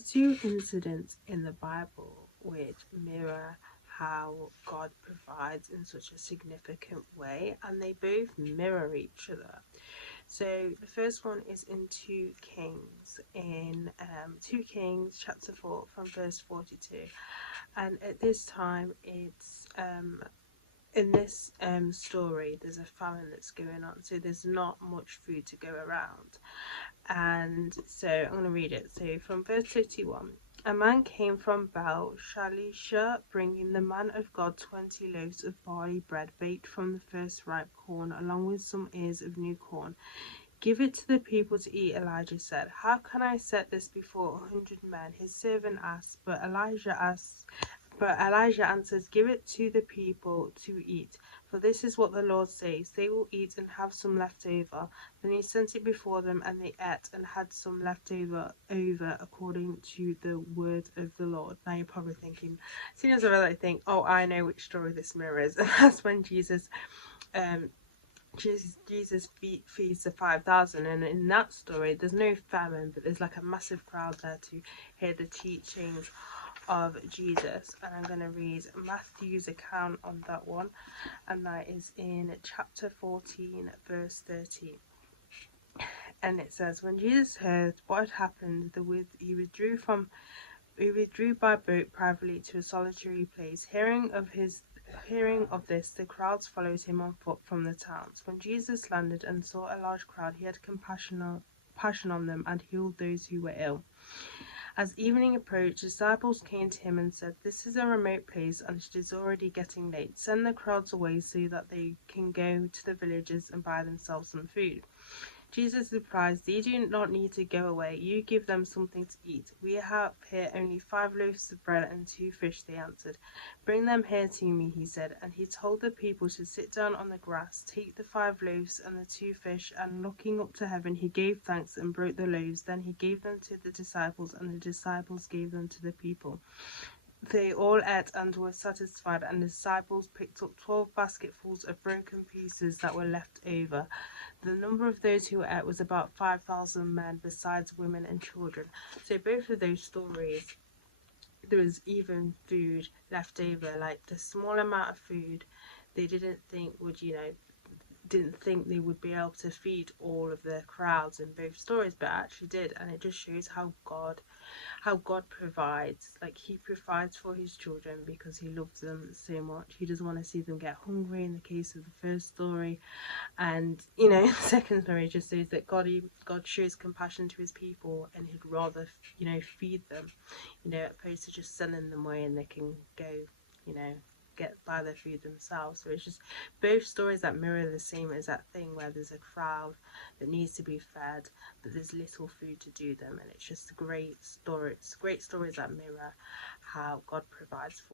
there's two incidents in the Bible which mirror how God provides in such a significant way, and they both mirror each other. So the first one is in 2 Kings, in 2 Kings chapter 4 from verse 42. And at this time, it's in this story, there's a famine that's going on, so there's not much food to go around. And so I'm going to read it. So from verse 31, a man came from Baal Shalisha, bringing the man of God 20 loaves of barley bread baked from the first ripe corn, along with some ears of new corn. Give it to the people to eat, Elijah said. How can I set this before 100 men? His servant asked, but Elijah answered, give it to the people to eat, for this is what the Lord says, they will eat and have some left over. Then he sent it before them, and they ate and had some left over according to the word of the Lord. Now you're probably thinking, as soon as I read that, I think, oh, I know which story this mirrors. And that's when Jesus feeds the 5,000, and in that story there's no famine, but there's like a massive crowd there to hear the teachings of Jesus. And I'm going to read Matthew's account on that one, and that is in chapter 14 verse 13. And it says, when Jesus heard what had happened, he withdrew by boat privately to a solitary place. Hearing of this, the crowds followed him on foot from the towns. When Jesus landed and saw a large crowd, he had compassion on them and healed those who were ill. As evening approached, disciples came to him and said, this is a remote place and it is already getting late. Send the crowds away so that they can go to the villages and buy themselves some food. Jesus replied, they do not need to go away. You give them something to eat. We have here only 5 loaves of bread and 2 fish, they answered. Bring them here to me, he said. And he told the people to sit down on the grass. Take the 5 loaves and the 2 fish, and looking up to heaven, he gave thanks and broke the loaves. Then he gave them to the disciples, and the disciples gave them to the people. They all ate and were satisfied, and the disciples picked up 12 basketfuls of broken pieces that were left over. The number of those who ate was about 5,000 men, besides women and children. So both of those stories, there was even food left over. Like the small amount of food, they didn't think they would be able to feed all of the crowds in both stories, but actually did. And it just shows how God provides. Like, he provides for his children because he loves them so much. He doesn't want to see them get hungry in the case of the first story. And the second story just shows that God shows compassion to his people, and he'd rather feed them, opposed to just sending them away and they can go buy their food themselves. So it's just both stories that mirror the same exact thing, where there's a crowd that needs to be fed, but there's little food to do them. And it's just a great story. It's great stories that mirror how God provides for